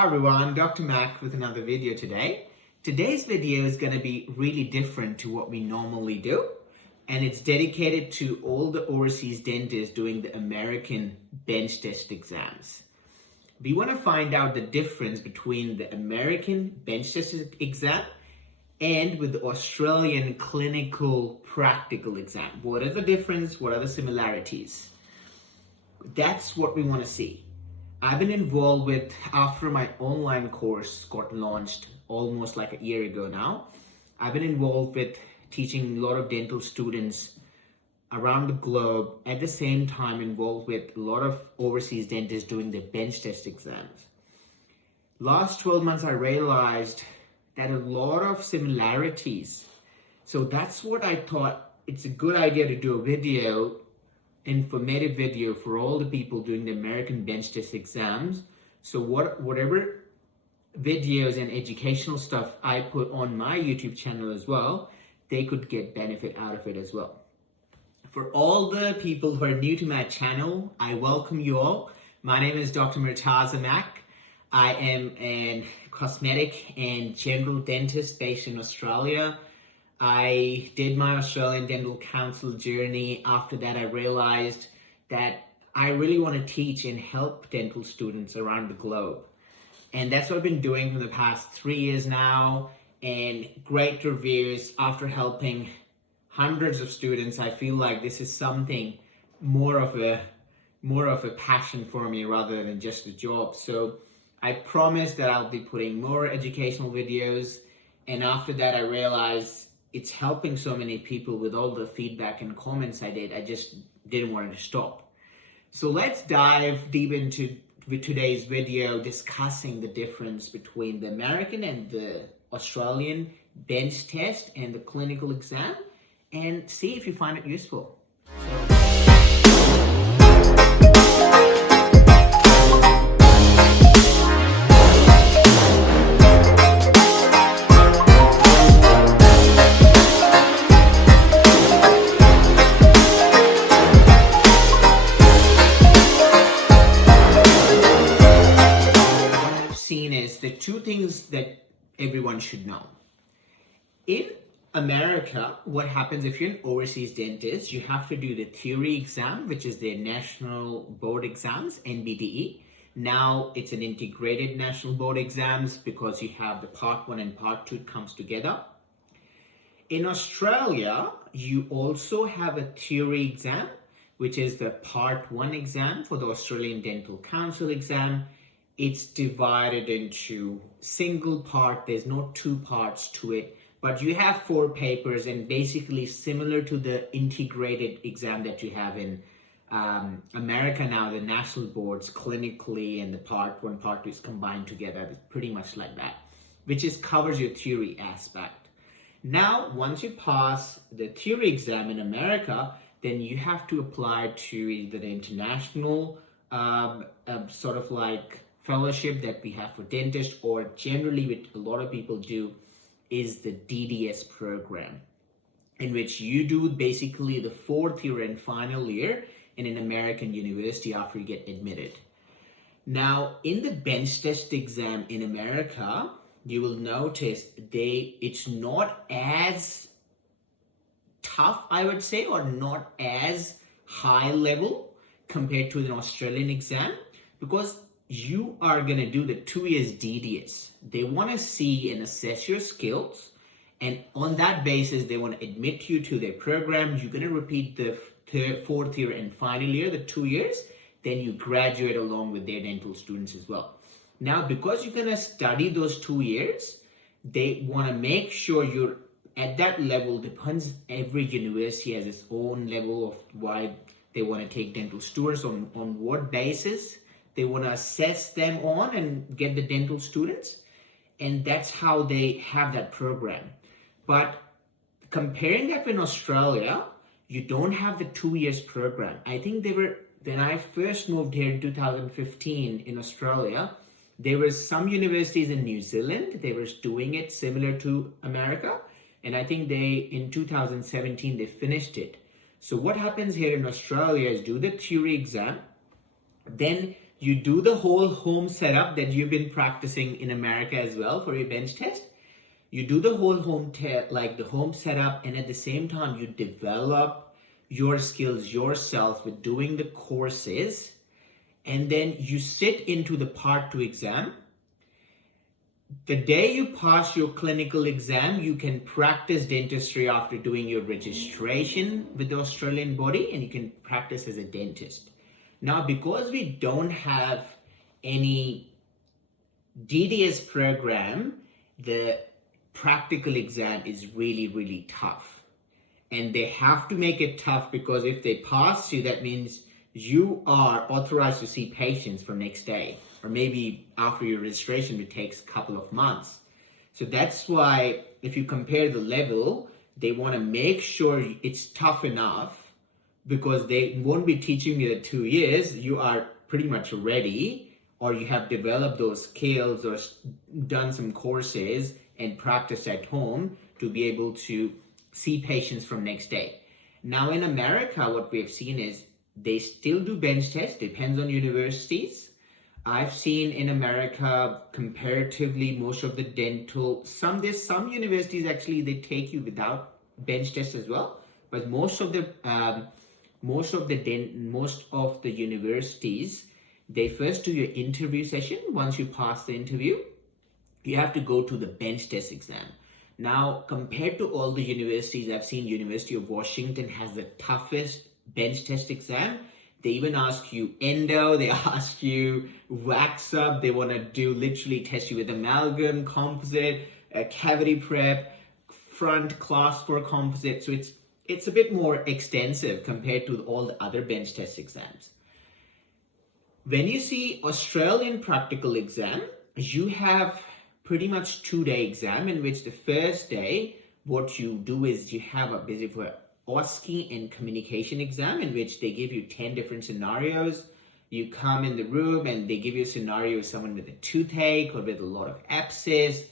Hi everyone, Dr. Mac with another video today. Today's video is going to be really different to what we normally do, and it's dedicated to all the overseas dentists doing the American bench test exams. We want to find out the difference between the American bench test exam and with the Australian clinical practical exam. What are the difference? What are the similarities? That's what we want to see. I've been involved with, after my online course got launched almost like a year ago now, I've been involved with teaching a lot of dental students around the globe, at the same time involved with a lot of overseas dentists doing the bench test exams. Last 12 months I realized that a lot of similarities. So that's what I thought it's a good idea to do a video, informative video for all the people doing the American bench test exams. So whatever videos and educational stuff I put on my YouTube channel as well, they could get benefit out of it as well. For all the people who are new to my channel, I welcome you all. My name is Dr. Murtaza Mac. I am a cosmetic and general dentist based in Australia. I did my Australian Dental Council journey. After that, I realized that I really want to teach and help dental students around the globe. And that's what I've been doing for the past 3 years now. And great reviews after helping hundreds of students. I feel like this is something more of a passion for me rather than just a job. So I promise that I'll be putting more educational videos. And after that, I realized it's helping so many people with all the feedback and comments I did. I just didn't want it to stop. So let's dive deep into today's video discussing the difference between the American and the Australian bench test and the clinical exam, and see if you find it useful. The two things that everyone should know. In America, what happens if you're an overseas dentist, you have to do the theory exam, which is the National Board Exams, NBDE. Now it's an integrated National Board Exams because you have the part 1 and part 2 comes together. In Australia, you also have a theory exam, which is the part 1 exam for the Australian Dental Council exam. It's divided into single part. There's no two parts to it, but you have 4 papers, and basically similar to the integrated exam that you have in America now, the national boards clinically and the part 1, part 2 is combined together. It's pretty much like that, which is covers your theory aspect. Now, once you pass the theory exam in America, then you have to apply to either the international sort of like fellowship that we have for dentists, or generally what a lot of people do is the DDS program, in which you do basically the 4th year and final year in an American university after you get admitted. Now, in the bench test exam in America, you will notice it's not as tough, I would say, or not as high level compared to an Australian exam, because you are going to do the 2 years DDS. They want to see and assess your skills, and on that basis, they want to admit you to their program. You're going to repeat the 4th year and final year, the 2 years, then you graduate along with their dental students as well. Now, because you're going to study those 2 years, they want to make sure you're at that level. Depends, every university has its own level of why they want to take dental students, on what basis they want to assess them on and get the dental students. And that's how they have that program. But comparing that in Australia, you don't have the 2 years program. I think when I first moved here in 2015 in Australia, there were some universities in New Zealand, they were doing it similar to America. And I think in 2017, they finished it. So what happens here in Australia is do the theory exam, then You do the whole home setup that you've been practicing in America as well for your bench test. You do the whole like the home setup, and at the same time you develop your skills yourself with doing the courses, and then you sit into the part 2 exam. The day you pass your clinical exam, you can practice dentistry after doing your registration with the Australian body, and you can practice as a dentist. Now, because we don't have any DDS program, the practical exam is really, really tough. And they have to make it tough because if they pass you, that means you are authorized to see patients from next day, or maybe after your registration, it takes a couple of months. So that's why if you compare the level, they want to make sure it's tough enough, because they won't be teaching you the 2 years. You are pretty much ready, or you have developed those skills or done some courses and practice at home to be able to see patients from next day. Now in America, what we have seen is they still do bench tests, depends on universities. I've seen in America, comparatively, most of the there's some universities actually, they take you without bench tests as well. But most of the universities, they first do your interview session. Once you pass the interview, you have to go to the bench test exam. Now, compared to all the universities, I've seen University of Washington has the toughest bench test exam. They even ask you endo, they ask you wax up, they want to literally test you with amalgam, composite, cavity prep, front class 4 composite. So it's a bit more extensive compared to all the other bench test exams. When you see Australian practical exam, you have pretty much 2-day exam, in which the first day, what you do is you have a basically OSCE and communication exam, in which they give you 10 different scenarios. You come in the room and they give you a scenario of someone with a toothache or with a lot of abscess,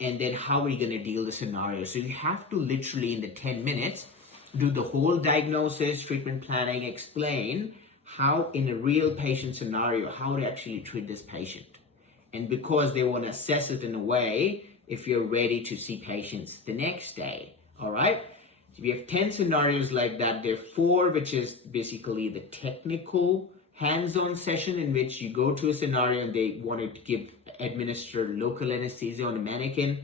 and then how are you going to deal the scenario. So you have to literally in the 10 minutes do the whole diagnosis, treatment planning, explain how in a real patient scenario, how to actually treat this patient. And because they want to assess it in a way, if you're ready to see patients the next day, all right? So we have 10 scenarios like that. There are 4, which is basically the technical hands-on session, in which you go to a scenario and they want to administer local anesthesia on a mannequin,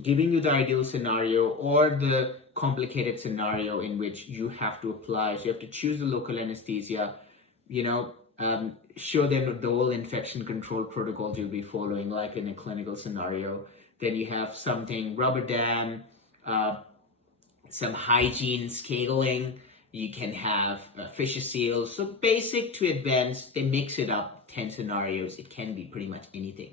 giving you the ideal scenario or the complicated scenario in which you have to apply. So you have to choose the local anesthesia, show them the whole infection control protocols you'll be following, like in a clinical scenario. Then you have something, rubber dam, some hygiene scaling. You can have fisher seals. So basic to advanced, they mix it up, 10 scenarios. It can be pretty much anything.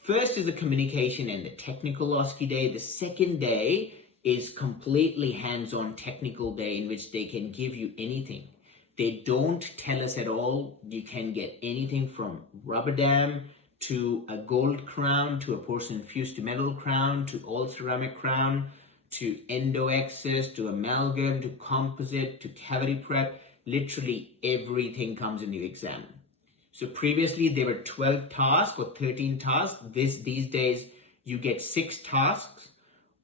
First is the communication and the technical OSCE day. The second day is completely hands-on technical day, in which they can give you anything. They don't tell us at all. You can get anything from rubber dam to a gold crown, to a porcelain fused to metal crown, to all ceramic crown, to endo access, to amalgam, to composite, to cavity prep. Literally everything comes in the exam. So previously there were 12 tasks or 13 tasks. These days you get 6 tasks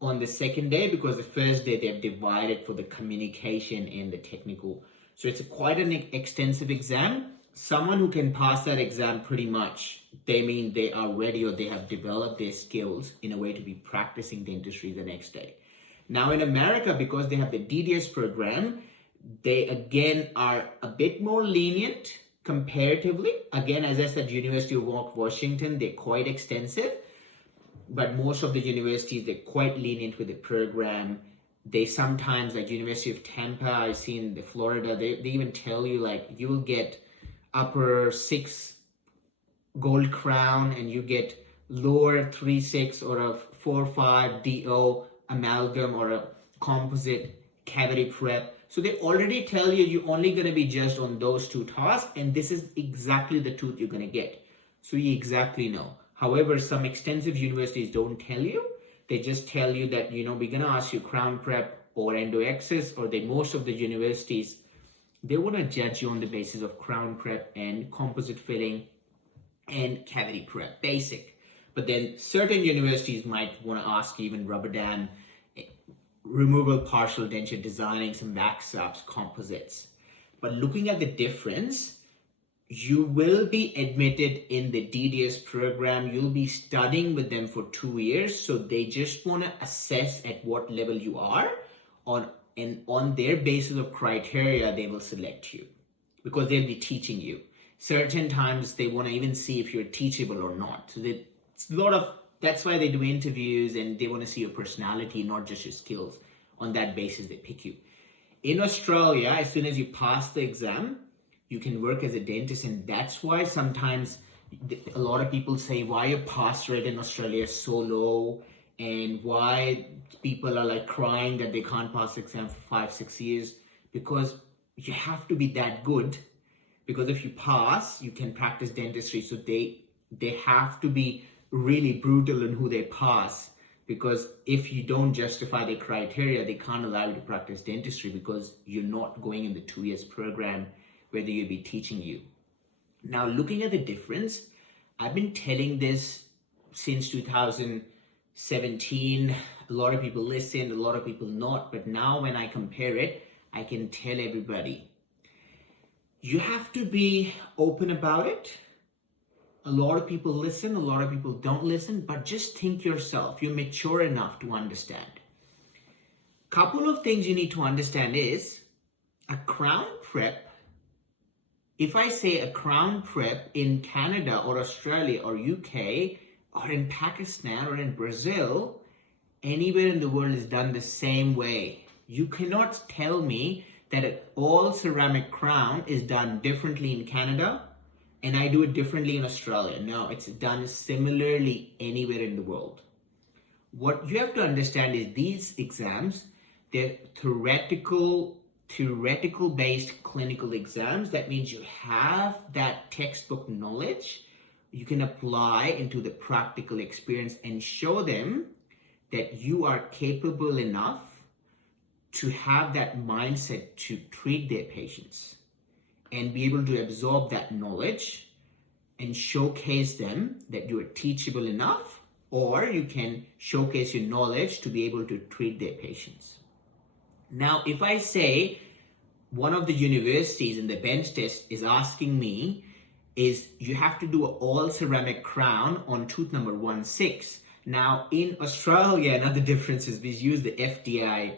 on the second day, because the first day they've divided for the communication and the technical. So it's quite an extensive exam. Someone who can pass that exam pretty much, they mean they are ready, or they have developed their skills in a way to be practicing dentistry the next day. Now in America, because they have the DDS program, they again are a bit more lenient comparatively. Again, as I said, University of Washington, they're quite extensive, but most of the universities, they're quite lenient with the program. They sometimes, like University of Tampa, I've seen the Florida, they even tell you like you will get upper 6 gold crown and you get lower 3-6 or a 4-5 DO amalgam or a composite cavity prep. So they already tell you you're only going to be judged on those 2 tasks, and this is exactly the tooth you're going to get. So you exactly know. However, some extensive universities don't tell you. They just tell you that, we're going to ask you crown prep or endo access, or most of the universities, they want to judge you on the basis of crown prep and composite fitting and cavity prep, basic. But then certain universities might want to ask you even rubber dam, removal partial denture, designing some wax ups, composites. But looking at the difference, you will be admitted in the DDS program. You'll be studying with them for 2 years. So they just want to assess at what level you are and on their basis of criteria, they will select you because they'll be teaching you. Certain times they want to even see if you're teachable or not. So it's a lot of, that's why they do interviews and they want to see your personality, not just your skills. On that basis, they pick you. In Australia, as soon as you pass the exam, you can work as a dentist, and that's why sometimes a lot of people say why your pass rate in Australia is so low and why people are like crying that they can't pass the exam for 5-6 years, because you have to be that good, because if you pass you can practice dentistry. So they have to be really brutal in who they pass, because if you don't justify the criteria, they can't allow you to practice dentistry because you're not going in the 2 years program whether you'll be teaching you. Now, looking at the difference, I've been telling this since 2017. A lot of people listened, a lot of people not, but now when I compare it, I can tell everybody. You have to be open about it. A lot of people listen, a lot of people don't listen, but just think yourself. You're mature enough to understand. Couple of things you need to understand is a crown prep. If I say a crown prep in Canada or Australia or UK or in Pakistan or in Brazil, anywhere in the world is done the same way. You cannot tell me that an all ceramic crown is done differently in Canada and I do it differently in Australia. No, it's done similarly anywhere in the world. What you have to understand is these exams, they're theoretical-based clinical exams. That means you have that textbook knowledge you can apply into the practical experience and show them that you are capable enough to have that mindset to treat their patients and be able to absorb that knowledge and showcase them that you are teachable enough, or you can showcase your knowledge to be able to treat their patients. Now, if I say one of the universities in the bench test is asking me is you have to do an all ceramic crown on tooth number 1-6. Now in Australia, another difference is we use the FDI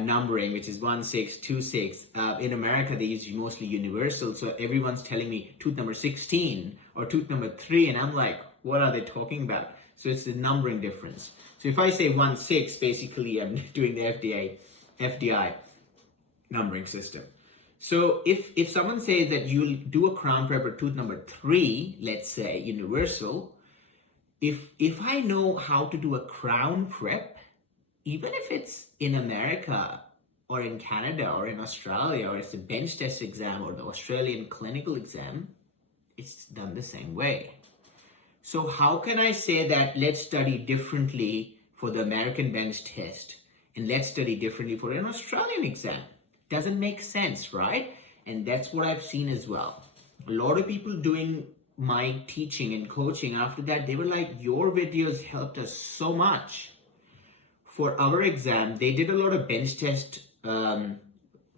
numbering, which is 1-6, 2-6. In America, they use mostly universal. So everyone's telling me tooth number 16 or tooth number 3. And I'm like, what are they talking about? So it's the numbering difference. So if I say 1-6, basically I'm doing the FDI numbering system. So if someone says that you'll do a crown prep or tooth number 3, let's say universal, if I know how to do a crown prep, even if it's in America or in Canada or in Australia, or it's a bench test exam or the Australian clinical exam, it's done the same way. So how can I say that let's study differently for the American bench test and let's study differently for an Australian exam? Doesn't make sense, right? And that's what I've seen as well. A lot of people doing my teaching and coaching, after that, they were like, your videos helped us so much. For our exam, they did a lot of bench test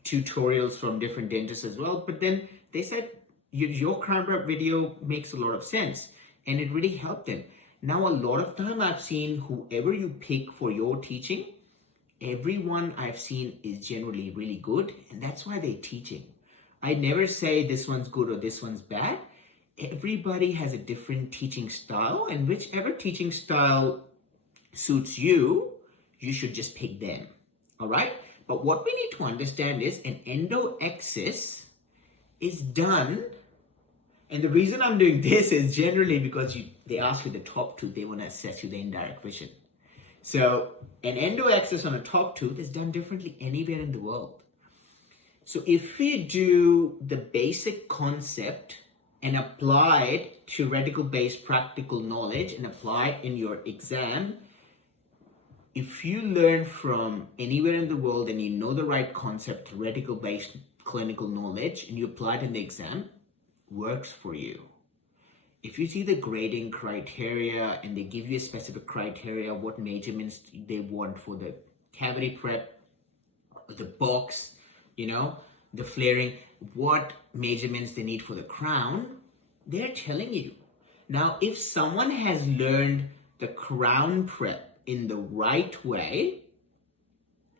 tutorials from different dentists as well. But then they said, your crown prep video makes a lot of sense. And it really helped them. Now, a lot of time I've seen whoever you pick for your teaching, everyone I've seen is generally really good. And that's why they're teaching. I never say this one's good or this one's bad. Everybody has a different teaching style. And whichever teaching style suits you, you should just pick them. All right? But what we need to understand is an endo-excess is done. And the reason I'm doing this is generally because they ask you the top tooth, they want to assess you the indirect vision. So an endo-excess on a top tooth is done differently anywhere in the world. So if we do the basic concept and apply it, theoretical-based practical knowledge, and apply it in your exam, if you learn from anywhere in the world and you know the right concept, theoretical-based clinical knowledge, and you apply it in the exam, works for you. if you see the grading criteria and they give you a specific criteria, what measurements they want for the cavity prep, the box, the flaring, what measurements they need for the crown, they're telling you. Now, if someone has learned the crown prep in the right way,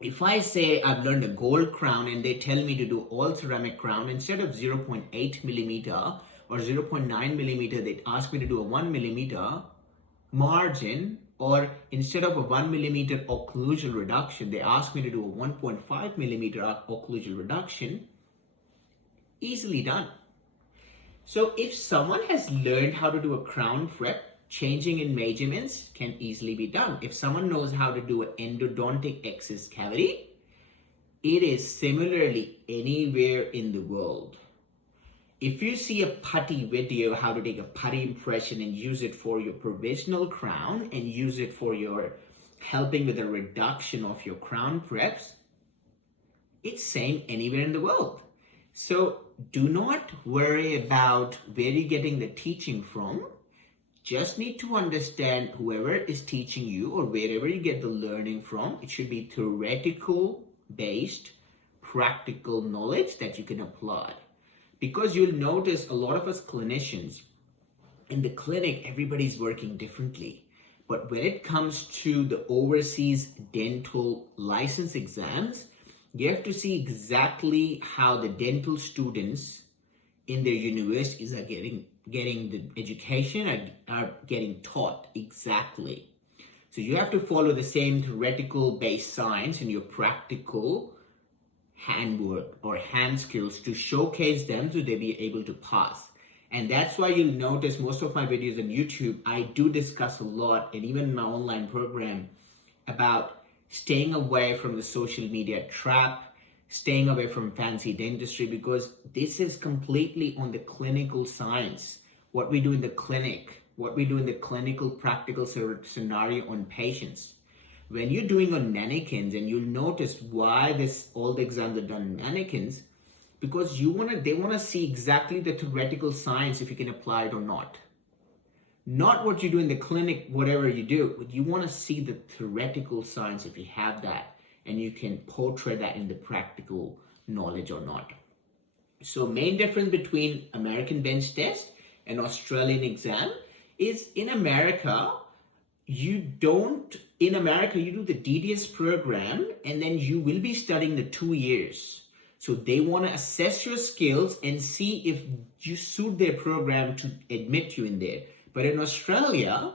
if I say I've learned a gold crown and they tell me to do all ceramic crown, instead of 0.8 millimeter or 0.9 millimeter, they ask me to do a 1 millimeter margin, or instead of a 1 millimeter occlusal reduction, they ask me to do a 1.5 millimeter occlusal reduction, easily done. So if someone has learned how to do a crown prep, changing in measurements can easily be done. If someone knows how to do an endodontic excess cavity, it is similarly anywhere in the world. If you see a putty video, how to take a putty impression and use it for your provisional crown and use it for your helping with the reduction of your crown preps, it's same anywhere in the world. So do not worry about where you're getting the teaching from. Just need to understand whoever is teaching you or wherever you get the learning from, it should be theoretical based, practical knowledge that you can apply. Because you'll notice a lot of us clinicians, in the clinic, everybody's working differently. But when it comes to the overseas dental license exams, you have to see exactly how the dental students in their universities are getting the education, are getting taught exactly. So you have to follow the same theoretical based science in your practical handwork or hand skills to showcase them so they'll be able to pass. And that's why you'll notice most of my videos on YouTube, I do discuss a lot, and even in my online program, about staying away from the social media trap, staying away from fancy dentistry, because this is completely on the clinical science. What we do in the clinic, what we do in the clinical practical scenario on patients. When you're doing on mannequins, and you'll notice why all the exams are done on mannequins, because they want to see exactly the theoretical science if you can apply it or not. Not what you do in the clinic, whatever you do, but you want to see the theoretical science if you have that, and you can portray that in the practical knowledge or not. So main difference between American bench test and Australian exam is in America, you do the DDS program, and then you will be studying the 2 years. So they want to assess your skills and see if you suit their program to admit you in there. But in Australia,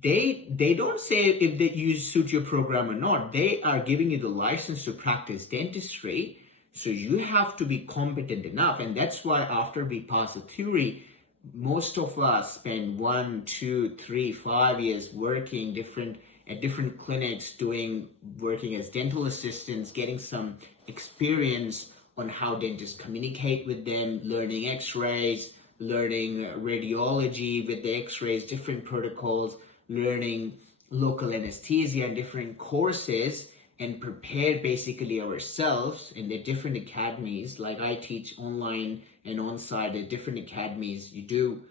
they don't say if you suit your program or not. They are giving you the license to practice dentistry. So you have to be competent enough. And that's why after we pass the theory, most of us spend 1, 2, 3, 5 years working at different clinics, working as dental assistants, getting some experience on how dentists communicate with them, learning x-rays, learning radiology with the x-rays, different protocols, learning local anesthesia and different courses, and prepare basically ourselves in the different academies. Like I teach online and on-site at different academies you do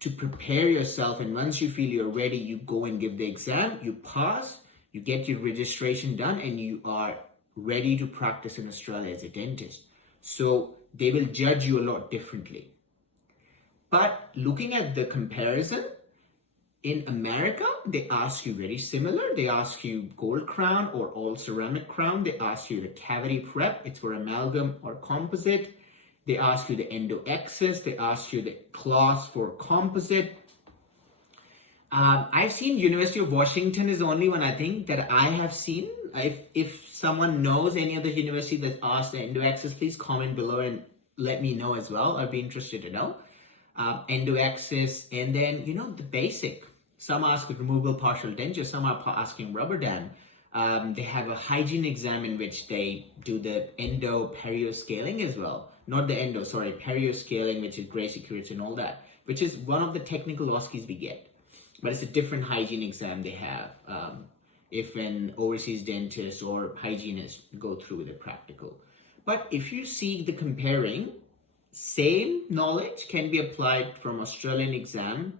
to prepare yourself. And once you feel you're ready, you go and give the exam, you pass, you get your registration done, and you are ready to practice in Australia as a dentist. So they will judge you a lot differently. But looking at the comparison, in America, they ask you very similar. They ask you gold crown or all ceramic crown. They ask you the cavity prep. It's for amalgam or composite. They ask you the endo excess. They ask you the class for composite. I've seen University of Washington is the only one I think that I have seen. If someone knows any other university that asked the endo excess, please comment below and let me know as well. I'd be interested to know. Endo excess, and then the basic. Some ask with removable partial denture, some are asking rubber dam. They have a hygiene exam in which they do the endo perio scaling as well. Not the endo, sorry, perio scaling, which is gray security and all that, which is one of the technical OSCEs we get. But it's a different hygiene exam they have if an overseas dentist or hygienist go through the practical. But if you see the comparing, same knowledge can be applied from Australian exam,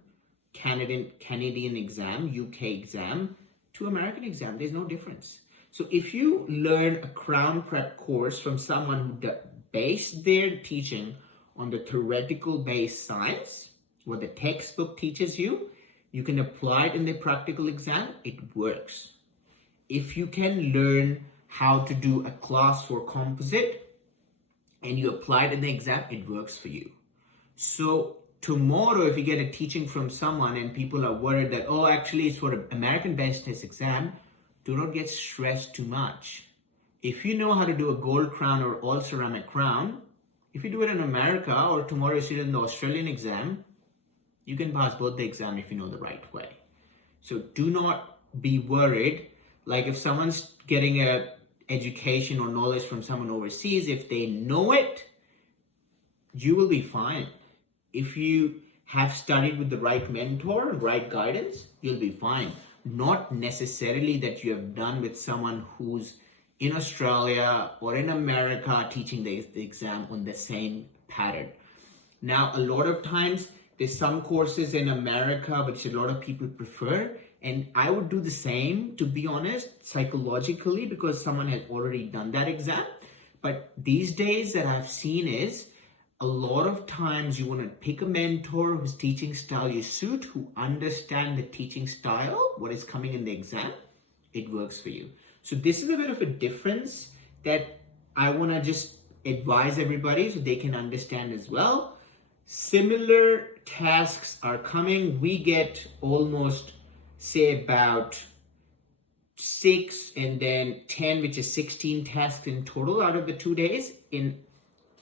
Canadian exam, UK exam to American exam. There's no difference. So if you learn a Crown Prep course from someone who based their teaching on the theoretical based science, what the textbook teaches you, you can apply it in the practical exam, it works. If you can learn how to do a class 4 composite and you apply it in the exam, it works for you. So tomorrow, if you get a teaching from someone and people are worried that, oh, actually it's for an American bench test exam, do not get stressed too much. If you know how to do a gold crown or all ceramic crown, if you do it in America or tomorrow you sit in the Australian exam, you can pass both the exam if you know the right way. So do not be worried. Like if someone's getting a education or knowledge from someone overseas, if they know it, you will be fine. If you have studied with the right mentor and right guidance, you'll be fine. Not necessarily that you have done with someone who's in Australia or in America teaching the exam on the same pattern. Now, a lot of times there's some courses in America which a lot of people prefer, and I would do the same, to be honest, psychologically, because someone has already done that exam. But these days that I've seen is a lot of times you want to pick a mentor whose teaching style you suit, who understand the teaching style, what is coming in the exam. It works for you. So this is a bit of a difference that I want to just advise everybody so they can understand as well. Similar tasks are coming. We get almost, say, about 6 and then 10, which is 16 tasks in total out of the 2 days. In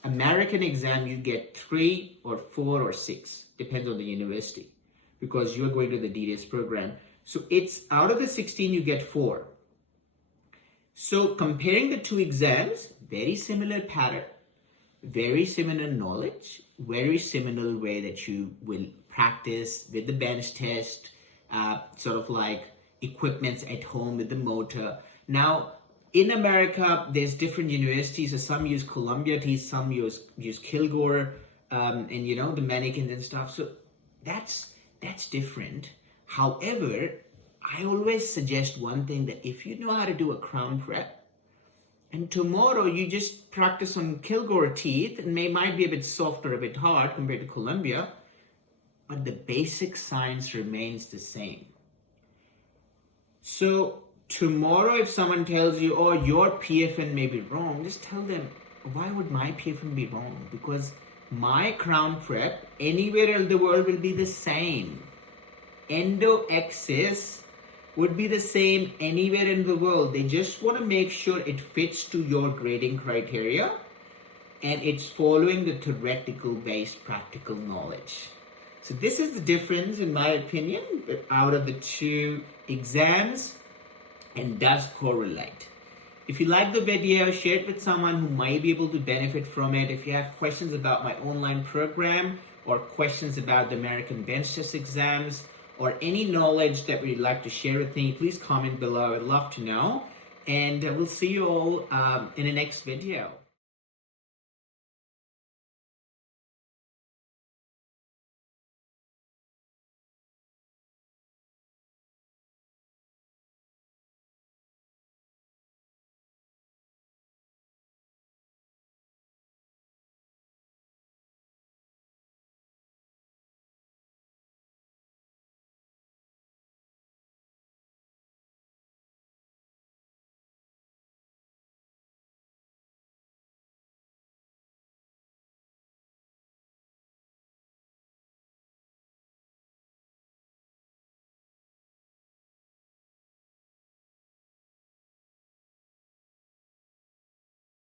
American exam, you get 3 or 4 or 6, depends on the university, because you're going to the DDS program. So it's out of the 16, you get 4. So comparing the 2 exams, very similar pattern, very similar knowledge, very similar way that you will practice with the bench test, sort of like equipments at home with the motor. Now, in America, there's different universities. So some use Columbia to teach, some use Kilgore, and the mannequins and stuff. So that's different. However, I always suggest one thing, that if you know how to do a crown prep, and tomorrow you just practice on Kilgore teeth, and might be a bit soft or a bit hard compared to Columbia, but the basic science remains the same. So tomorrow, if someone tells you, oh, your PFN may be wrong, just tell them, why would my PFN be wrong? Because my crown prep anywhere in the world will be the same. Endo-axis would be the same anywhere in the world. They just want to make sure it fits to your grading criteria and it's following the theoretical based practical knowledge. So this is the difference, in my opinion, out of the 2 exams, and does correlate. If you like the video, share it with someone who might be able to benefit from it. If you have questions about my online program or questions about the American bench test exams or any knowledge that you'd like to share with me, please comment below. I'd love to know. And we'll see you all in the next video.